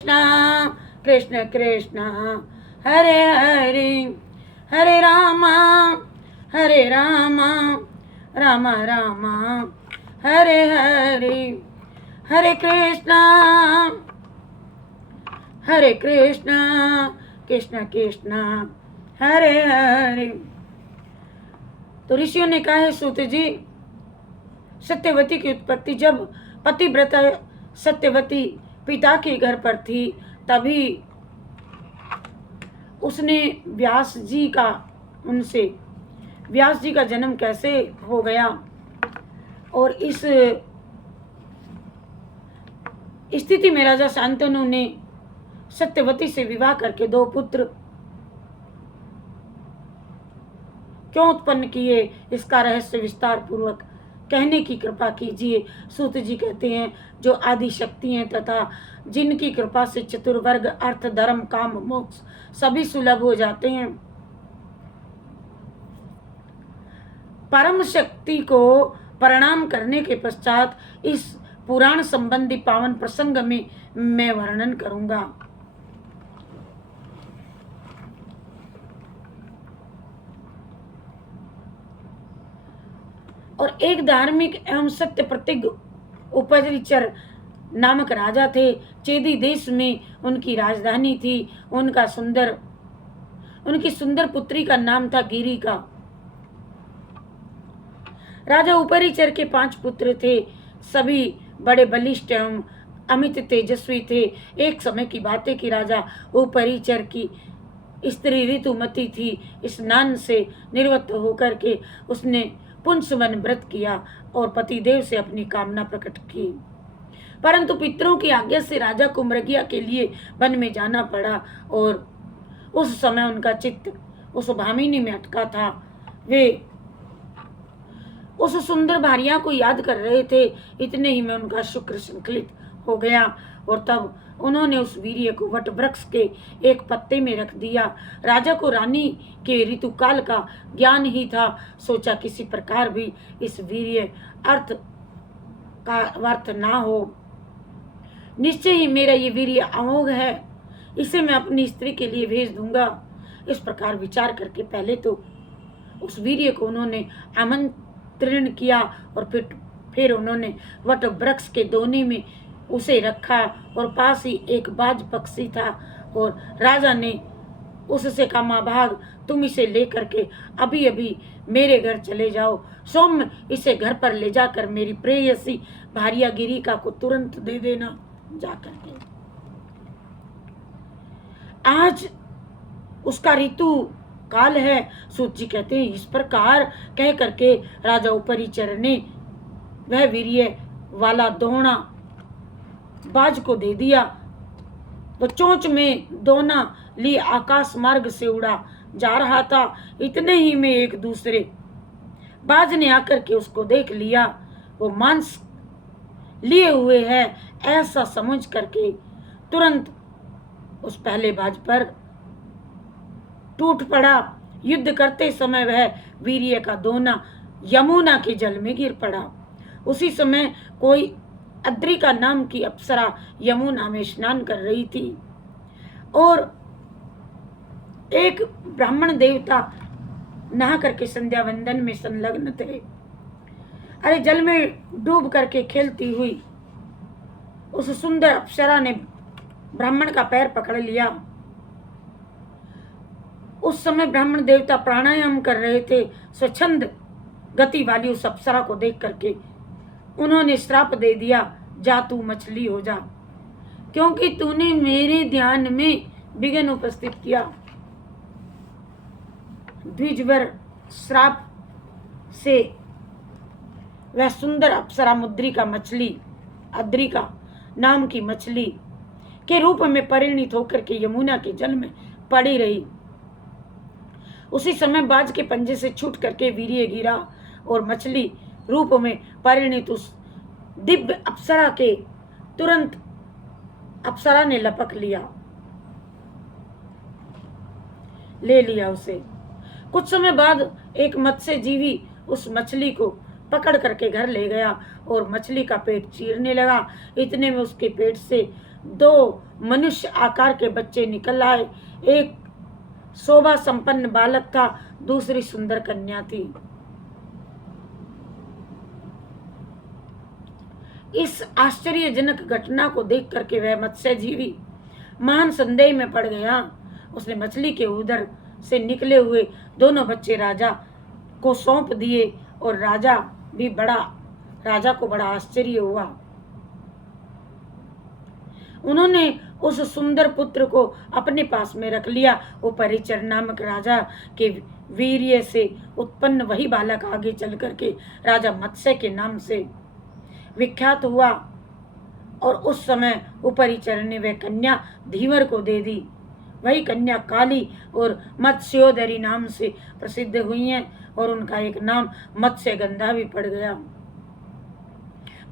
कृष्ण कृष्ण कृष्ण हरे हरे हरे रामा राम राम हरे हरे हरे कृष्ण कृष्ण कृष्ण हरे हरे। तो ऋषियों ने कहा है सूत जी, सत्यवती की उत्पत्ति जब पतिव्रता सत्यवती पिता के घर पर थी तभी उसने व्यास जी का जन्म कैसे हो गया और इस स्थिति में राजा शांतनु ने सत्यवती से विवाह करके 2 पुत्र क्यों उत्पन्न किए, इसका रहस्य विस्तार पूर्वक कहने की कृपा कीजिए। सूत जी कहते हैं, जो आदि शक्ति हैं तथा जिनकी कृपा से चतुर्वर्ग अर्थ धर्म काम मोक्ष सभी सुलभ हो जाते हैं, परम शक्ति को प्रणाम करने के पश्चात इस पुराण संबंधी पावन प्रसंग में मैं वर्णन करूंगा। और एक धार्मिक एवं सत्य प्रतिज्ञ उपरिचर नामक राजा थे। चेदी देश में उनकी राजधानी थी। उनकी सुंदर पुत्री का नाम था गिरिका। राजा उपरिचर के 5 पुत्र थे। सभी बड़े बलिष्ठ एवं अमित तेजस्वी थे। एक समय की बात है कि राजा उपरिचर की स्त्री ऋतुमती थी। स्नान से निवृत्त होकर के उसने पुंसवन व्रत किया और पतिदेव से अपनी कामना प्रकट की, परंतु पितरों की आज्ञा से राजा को मृगया के लिए वन में जाना पड़ा और उस समय उनका चित्त उस भामिनी में अटका था। वे उस सुंदर भार्या को याद कर रहे थे। इतने ही में उनका शुक्र संकलित हो गया और तब उन्होंने उस वीर्य को वट वृक्ष के एक पत्ते में रख दिया। राजा को रानी के ऋतुकाल का ज्ञान ही था। सोचा किसी प्रकार भी इस वीर्य अर्थ का व्यर्थ ना हो। निश्चय ही मेरा ये वीर्य अमोघ है, इसे मैं अपनी स्त्री के लिए भेज दूंगा। इस प्रकार विचार करके पहले तो उस वीर्य को उन्होंने आमंत्रण किया और फिर उन्होंने वट वृक्ष के दोने में उसे रखा और पास ही एक बाज पक्षी था और राजा ने उससे कहा, माँ भाग, तुम इसे लेकर के अभी अभी मेरे घर चले जाओ। सौम्य इसे घर पर ले जाकर मेरी प्रेयसी भार्या गिरिका को तुरंत दे देना जाकर के। आज उसका ऋतु काल है। सूत जी कहते हैं, इस प्रकार कह करके राजा उपरिचर ने वह वीर्य वाला दोना बाज को दे दिया। तो चोंच में दोना लिए आकाश मार्ग से उड़ा जा रहा था। इतने ही में एक दूसरे बाज ने आकर के उसको देख लिया। वो मांस लिए हुए है ऐसा समझ करके तुरंत उस पहले बाज पर टूट पड़ा। युद्ध करते समय वह वीर्य का दोना यमुना के जल में गिर पड़ा। उसी समय कोई अद्रिका नाम की अप्सरा यमुना में स्नान कर रही थी और एक ब्राह्मण देवता नहा करके संध्या वंदन में संलग्न थे। अरे जल में डूब करके खेलती हुई उस सुंदर अप्सरा ने ब्राह्मण का पैर पकड़ लिया। उस समय ब्राह्मण देवता प्राणायाम कर रहे थे। स्वच्छंद गति वाली उस अप्सरा को देख करके उन्होंने श्राप दे दिया, जा तू मछली हो जा, क्योंकि तूने मेरे ध्यान में विघ्न उपस्थित किया। द्विजवर श्राप से वह सुंदर अप्सरा मुद्रिका मछली, अद्रिका नाम की मछली के रूप में परिणित होकर के यमुना के जल में पड़ी रही। उसी समय बाज के पंजे से छूट करके वीर्य गिरा और मछली रूप में परिणित उस दिव्य अप्सरा के तुरंत अप्सरा ने लपक ले लिया उसे। कुछ समय बाद एक मत्स्य जीवी उस मछली को पकड़ करके घर ले गया और मछली का पेट चीरने लगा। इतने में उसके पेट से 2 मनुष्य आकार के बच्चे निकल आए। एक शोभा संपन्न बालक था, दूसरी सुंदर कन्या थी। इस आश्चर्यजनक घटना को देख करके वह मत्स्यजीवी महान संदेह में पड़ गया। उसने मछली के उदर से निकले हुए दोनों बच्चे राजा को सौंप दिए और राजा को बड़ा आश्चर्य हुआ। उन्होंने उस सुंदर पुत्र को अपने पास में रख लिया। वो परिचर नामक राजा के वीर्य से उत्पन्न वही बालक आगे चल करके राजा मत्स्य के नाम से विख्यात हुआ और उस समय उपरिचर ने वह कन्या धीवर को दे दी। वही कन्या काली और मत्स्योदरी नाम से प्रसिद्ध हुई हैं और उनका एक नाम मत्स्यगंधा भी पड़ गया।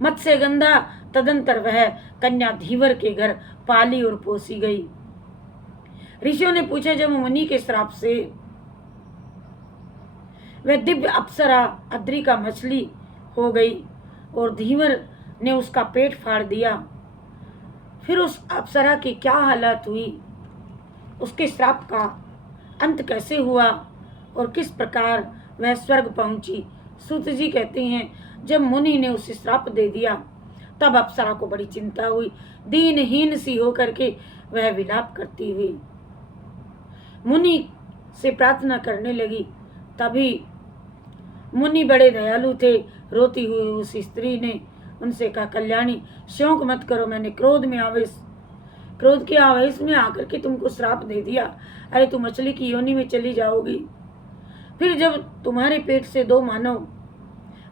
मत्स्यगंधा तदंतर वह कन्या धीवर के घर पाली और पोसी गई। ऋषियों ने पूछा, जब मुनि के श्राप से वह दिव्य अप्सरा अद्रिका मछली हो गई और धीवर ने उसका पेट फाड़ दिया, फिर उस अप्सरा की क्या हालत हुई, उसके श्राप का अंत कैसे हुआ और किस प्रकार वह स्वर्ग पहुंची? सूत जी कहते हैं, जब मुनि ने उसे श्राप दे दिया तब अप्सरा को बड़ी चिंता हुई। दीनहीन सी होकर के वह विलाप करती हुई मुनि से प्रार्थना करने लगी। तभी मुनि बड़े दयालु थे। रोती हुई उस स्त्री ने उनसे कहा, कल्याणी शोक मत करो, मैंने क्रोध के आवेश में आकर के तुमको श्राप दे दिया। अरे तुम मछली की योनि में चली जाओगी, फिर जब तुम्हारे पेट से 2 मानव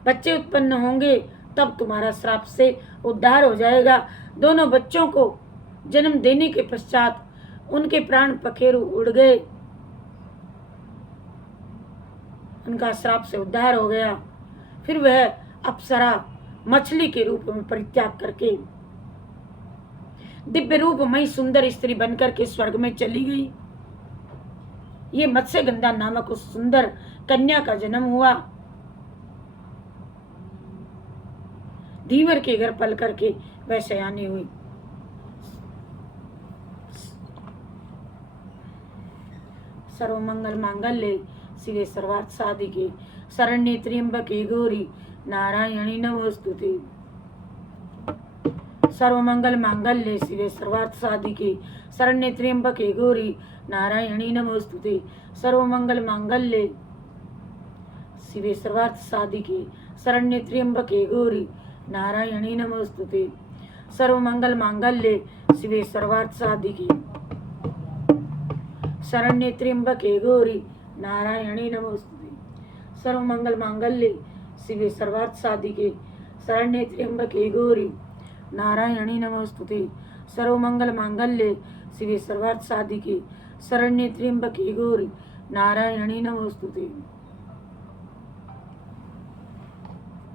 बच्चे उत्पन्न होंगे तब तुम्हारा श्राप से उद्धार हो जाएगा। दोनों बच्चों को जन्म देने के पश्चात उनके प्राण पखेरु उड़ गए, उनका श्राप से उद्धार हो गया। फिर वह अप्सरा मछली के रूप में परित्याग करके दिव्य रूपमयी सुंदर स्त्री बनकर के स्वर्ग में चली गई। ये मत्स्यगंधा नामक उस सुंदर कन्या का जन्म हुआ। धीवर के घर पल करके वह सयानी हुई। सर्वमंगल मांगल्ये शिवे सर्वार्थ साधिके शरण्ये त्र्यंबके गौरी नारायणी नमोस्तुते। सर्वमंगल मांगल्ये शिवे सर्वार्थ साधिके शरण्ये त्र्यंबके गौरी नारायणी नमोस्तुते। सर्वमंगल मांगल्ये शिवे सर्वार्थ साधिके शरण्ये त्र्यंबके गौरी नारायणी नमोस्तुते। सर्वमंगल मांगल्ये शिवे सर्वार्थ साधिके शरण्ये त्र्यंबके गौरी नारायणी नमोस्तुते। सर्वमंगल मांगल्ये शिवे सर्वार्थ साधिके शरण्ये त्र्यंबके गौरी नारायणी नमोस्तुते। सर्वमंगल मांगल्ये शिवे सर्वार्थ साधिके शरण्ये त्र्यंबके गौरी नारायणी नमोस्तुते।